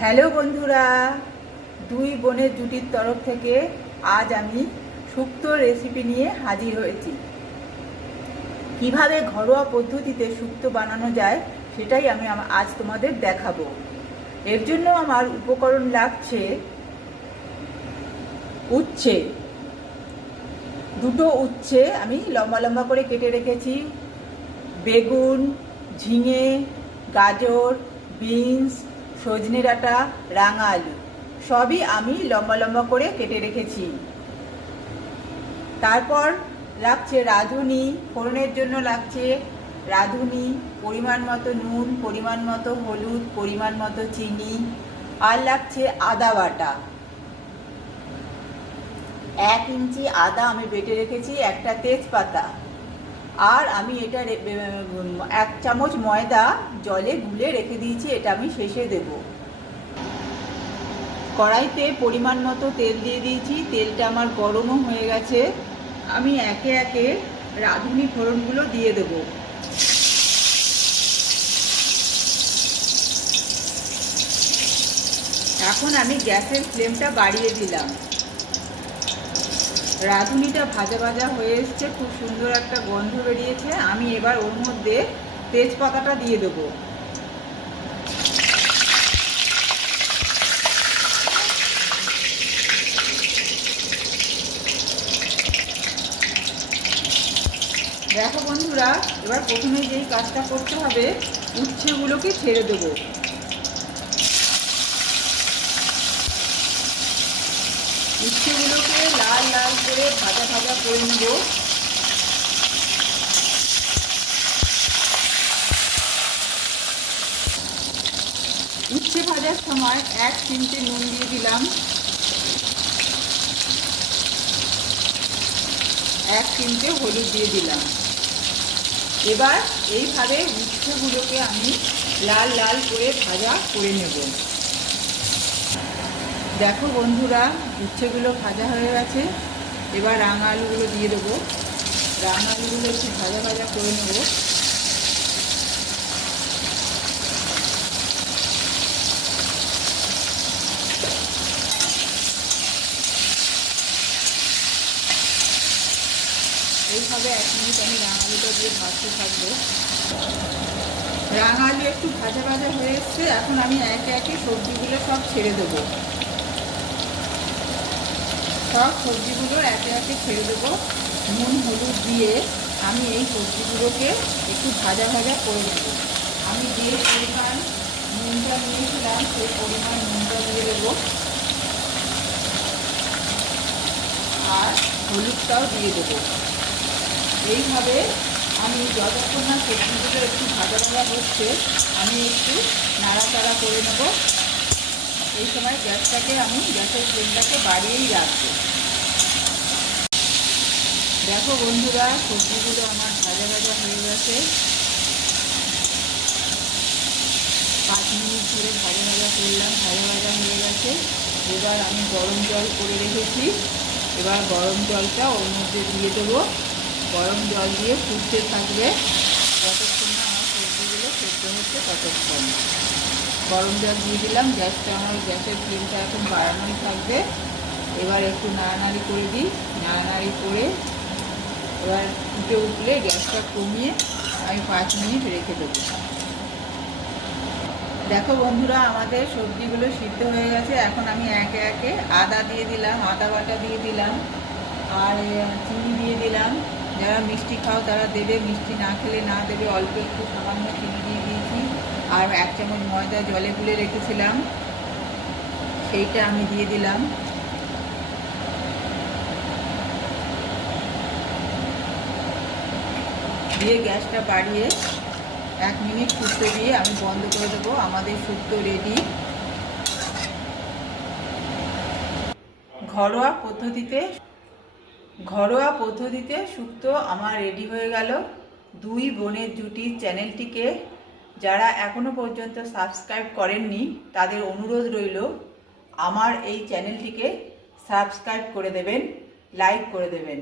Hello বন্ধুরা, দুই বোনের জুটির তরফ থেকে আজ আমি শুক্তো রেসিপি নিয়ে হাজির হয়েছি। কীভাবে ঘরোয়া পদ্ধতিতে শুক্তো বানানো যায় সেটাই আমি, আজ তোমাদের দেখাবো। এর জন্য আমার উপকরণ লাগছে উচ্ছে। দুটো উচ্ছে আমি লম্বা লম্বা করে কেটে রেখেছি। বেগুন, ঝিঙে, গাজর, বিনস সজনে ডাঁটা, রাঙা আলু, সবই আমি লম্বা লম্বা করে কেটে রেখেছি। তারপর লাগছে রাঁধুনি, ফোড়নের জন্য লাগছে রাঁধুনি, পরিমাণ মতো নুন, পরিমাণ মতো হলুদ, পরিমাণ মতো চিনি, আর লাগছে আদা বাটা। এক ইঞ্চি আদা আমি বেটে রেখেছি, একটা তেজপাতা। আর আমি এটা এক চামচ ময়দা জলে গুলে রেখে দিয়েছি, এটা আমি শেষে দেব। কড়াইতে পরিমাণ মতো তেল দিয়ে দিয়েছি, তেলটা আমার গরমও হয়ে গেছে। আমি একে একে রাঁধুনি ফোড়নগুলো দিয়ে দেব। এখন আমি গ্যাসের ফ্লেমটা বাড়িয়ে দিলাম। রাঁধুনিটা ভাজা ভাজা হয়ে এসছে, খুব সুন্দর একটা গন্ধ বেরিয়েছে। আমি এবার ওর মধ্যে তেজপাতাটা দিয়ে দেবো। দেখো বন্ধুরা, এবার প্রথমে যেই কাজটা করতে হবে, উচ্ছেগুলোকে ছেড়ে দেবো। উচ্ছেগুলোকে লাল লাল করে ভাজা ভাজা করে নেব। উচ্ছে ভাজার সময় এক চিমটে নুন দিয়ে দিলাম। এক চিমটে হলুদ দিয়ে দিলাম। এবার এইভাবে উচ্ছেগুলোকে আমি লাল লাল করে ভাজা করে নেব। দেখো বন্ধুরা, উচ্ছেগুলো ভাজা হয়ে গেছে। এবার রাঙা আলুগুলো দিয়ে দেবো। রাঙা আলুগুলো একটু ভাজা ভাজা করে নেব। এইভাবে এক মিনিট আমি রাঙা আলুটা দিয়ে ভাজতে থাকব। রাঙা আলু একটু ভাজা ভাজা হয়ে এসছে। এখন আমি একে একে সবজিগুলো সব ছেড়ে দেবো। সব সবজিগুলো একে একে ছেড়ে দেবো। নুন, হলুদ দিয়ে আমি এই সবজিগুলোকে একটু ভাজা ভাজা করে দেব আমি যে পরিমাণ নুনটা নিয়েছিলাম, সেই পরিমাণ নুনটা দিয়ে দেবো। আর হলুদটাও দিয়ে দেবো। এইভাবে আমি যতক্ষণ না সবজিগুলো একটু ভাজা ভাজা হচ্ছে, আমি একটু নাড়াচাড়া করে নেব। এই সময় গ্যাসটাকে আমি, গ্যাসের ফ্লেমটাকে বাড়িয়েই রাখব। দেখো বন্ধুরা, সবজিগুলো আমার ভাজা ভাজা হয়ে গেছে। পাঁচ মিনিট ধরে ভাজা ভাজা করলাম, ভাজা ভাজা হয়ে গেছে। এবার আমি গরম জল করে রেখেছি। এবার গরম জলটা ওর মধ্যে দিয়ে দেবো। গরম জল দিয়ে ফুটতে থাকবে। যতক্ষণ না আমার সবজিগুলো সেদ্ধ হচ্ছে ততক্ষণ। গরম জল দিয়ে দিলাম। গ্যাসটা আমার গ্যাসের ফ্লেমটা এখন বাড়ানোই থাকবে। এবার একটু নাড়ানাড়ি করে দিই। নাড়ানাড়ি করে এবার ফুটে উঠলে গ্যাসটা কমিয়ে আমি পাঁচ মিনিট রেখে দেবো। দেখো বন্ধুরা, আমাদের সবজিগুলো সিদ্ধ হয়ে গেছে। এখন আমি একে একে আদা দিয়ে দিলাম, আদা বাটা দিয়ে দিলাম, আর চিনি দিয়ে দিলাম। যারা মিষ্টি খাও তারা দেবে, মিষ্টি না খেলে না দেবে। অল্প একটু সামান্য চিনি দিয়ে দিয়েছি। আর এক চামচ ময়দা জলে গুলে রেখেছিলাম। সেইটা আমি দিয়ে দিলাম। দিয়ে গ্যাসটা বাড়িয়ে এক মিনিট ফুটতে দিয়ে আমি বন্ধ করে দেবো। আমাদের শুক্তো রেডি। ঘরোয়া পদ্ধতিতে ঘরোয়া পদ্ধতিতে শুক্তো আমার রেডি হয়ে গেল। দুই বোনের জুটির চ্যানেলটিকে যারা এখনও পর্যন্ত সাবস্ক্রাইব করেননি, তাদের অনুরোধ রইল, আমার এই চ্যানেলটিকে সাবস্ক্রাইব করে দেবেন লাইক করে দেবেন।